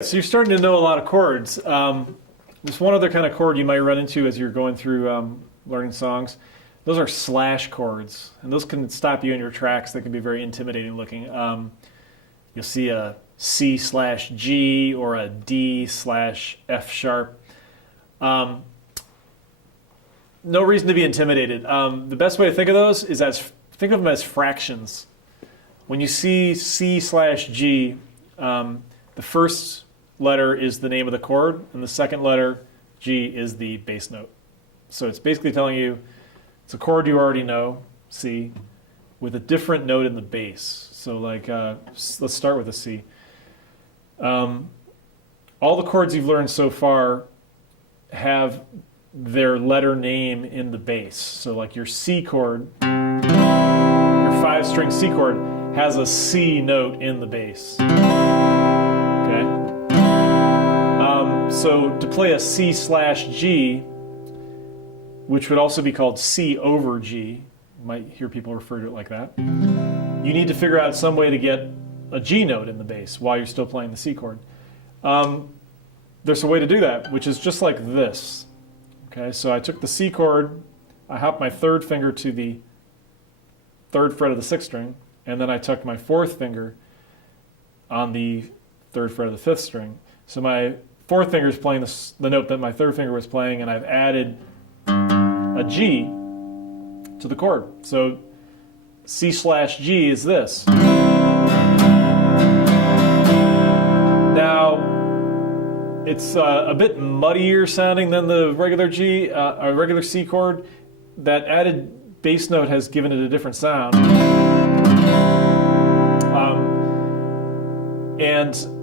So you're starting to know a lot of chords. There's one other kind of chord you might run into as you're going through learning songs. Those are slash chords, and those can stop you in your tracks. They can be very intimidating looking. You'll see a C/G or a D/F sharp. No reason to be intimidated. The best way to think of those is think of them as fractions. When you see C/G, the first letter is the name of the chord, and the second letter, G, is the bass note. So it's basically telling you it's a chord you already know, C, with a different note in the bass. So like, let's start with a C. All the chords you've learned so far have their letter name in the bass. So like your C chord, your 5-string C chord, has a C note in the bass. So to play a C/G, which would also be called C over G, you might hear people refer to it like that, you need to figure out some way to get a G note in the bass while you're still playing the C chord. There's a way to do that, which is just like this. Okay, so I took the C chord, I hopped my third finger to the 3rd fret of the 6th string, and then I tucked my 4th finger on the 3rd fret of the 5th string. So my 4th finger is playing the note that my 3rd finger was playing, and I've added a G to the chord. So C/G is this. Now, it's a bit muddier sounding than the regular G, a regular C chord. That added bass note has given it a different sound. And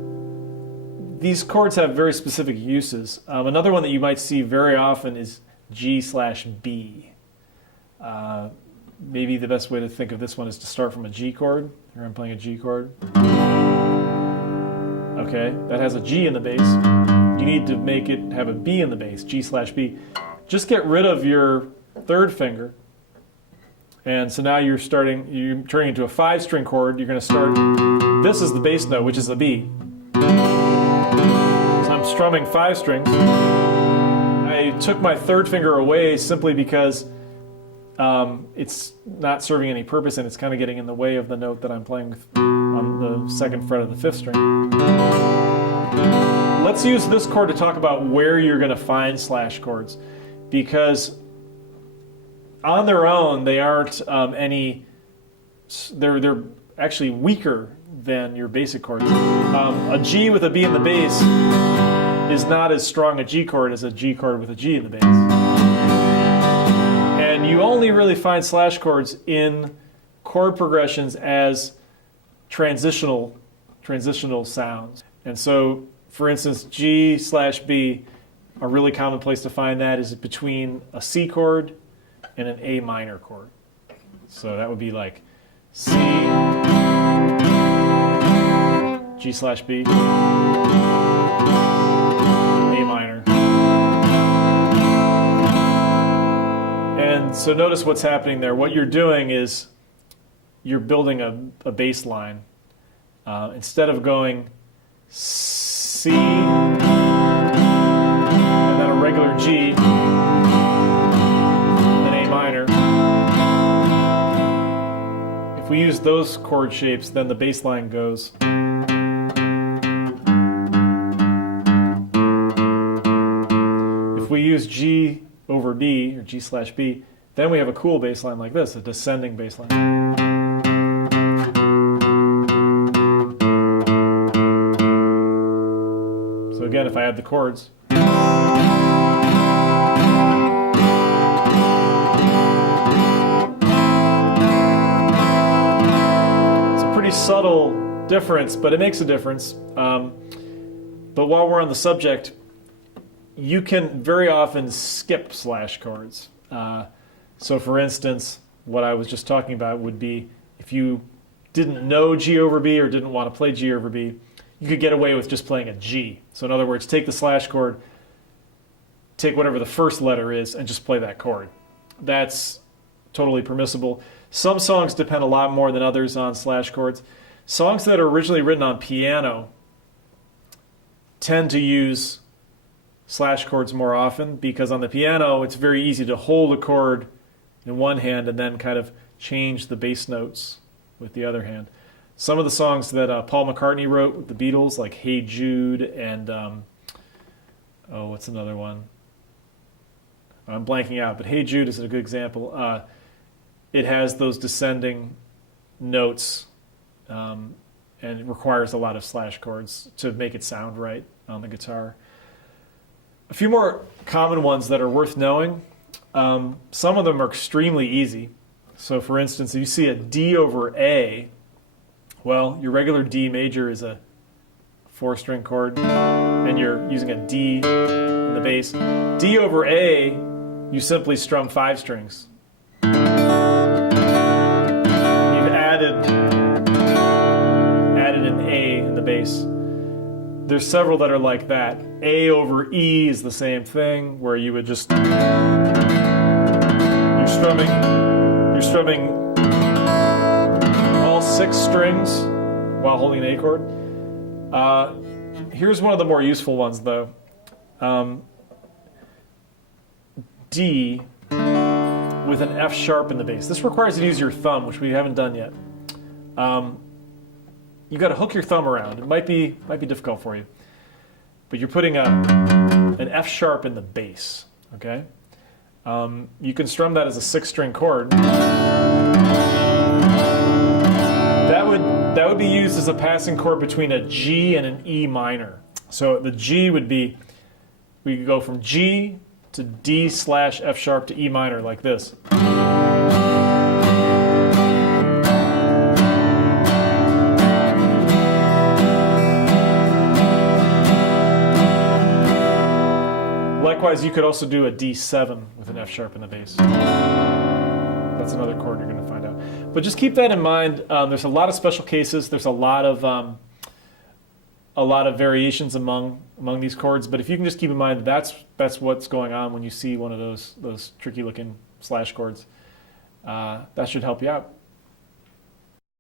these chords have very specific uses. Another one that you might see very often is G/B. Maybe the best way to think of this one is to start from a G chord. Here I'm playing a G chord. Okay, that has a G in the bass. You need to make it have a B in the bass, G/B. Just get rid of your 3rd finger. And so now you're turning into a 5-string chord. You're going to start, this is the bass note, which is a B. So I'm strumming 5 strings. I took my 3rd finger away simply because it's not serving any purpose and it's kind of getting in the way of the note that I'm playing with on the 2nd fret of the 5th string. Let's use this chord to talk about where you're going to find slash chords, because on their own they aren't they're actually weaker than your basic chords. A G with a B in the bass is not as strong a G chord as a G chord with a G in the bass. And you only really find slash chords in chord progressions as transitional sounds. And so, for instance, G/B, a really common place to find that is between a C chord and an A minor chord. So that would be like C, G/B, A minor. And so notice what's happening there. What you're doing is you're building a bass line. Instead of going C and then a regular G and then A minor, if we use those chord shapes, then the bass line goes. If we use G over B, or G/B, then we have a cool bass line like this, a descending bass line. So again, if I add the chords, it's a pretty subtle difference, but it makes a difference. But while we're on the subject, you can very often skip slash chords. So for instance, what I was just talking about would be if you didn't know G over B or didn't want to play G over B, you could get away with just playing a G. So in other words, take the slash chord, take whatever the first letter is, and just play that chord. That's totally permissible. Some songs depend a lot more than others on slash chords. Songs that are originally written on piano tend to use slash chords more often because on the piano it's very easy to hold a chord in one hand and then kind of change the bass notes with the other hand. Some of the songs that Paul McCartney wrote with the Beatles, like Hey Jude and, what's another one? I'm blanking out, but Hey Jude is a good example. It has those descending notes, and it requires a lot of slash chords to make it sound right on the guitar. A few more common ones that are worth knowing. Some of them are extremely easy. So for instance, if you see a D over A, well, your regular D major is a 4-string chord, and you're using a D in the bass. D over A, you simply strum 5 strings. You've added an A in the bass. There's several that are like that. A over E is the same thing, where you would just you're strumming all 6 strings while holding an A chord. Here's one of the more useful ones, though. D with an F sharp in the bass. This requires you to use your thumb, which we haven't done yet. You got to hook your thumb around. It might be difficult for you, but you're putting an F sharp in the bass. Okay, you can strum that as a 6-string chord. That would be used as a passing chord between a G and an E minor. So the G would be, we could go from G to D slash F sharp to E minor like this. Likewise, you could also do a D7 with an F sharp in the bass. That's another chord you're going to find out. But just keep that in mind. There's a lot of special cases. There's a lot of variations among these chords. But if you can just keep in mind that's what's going on when you see one of those tricky looking slash chords, that should help you out.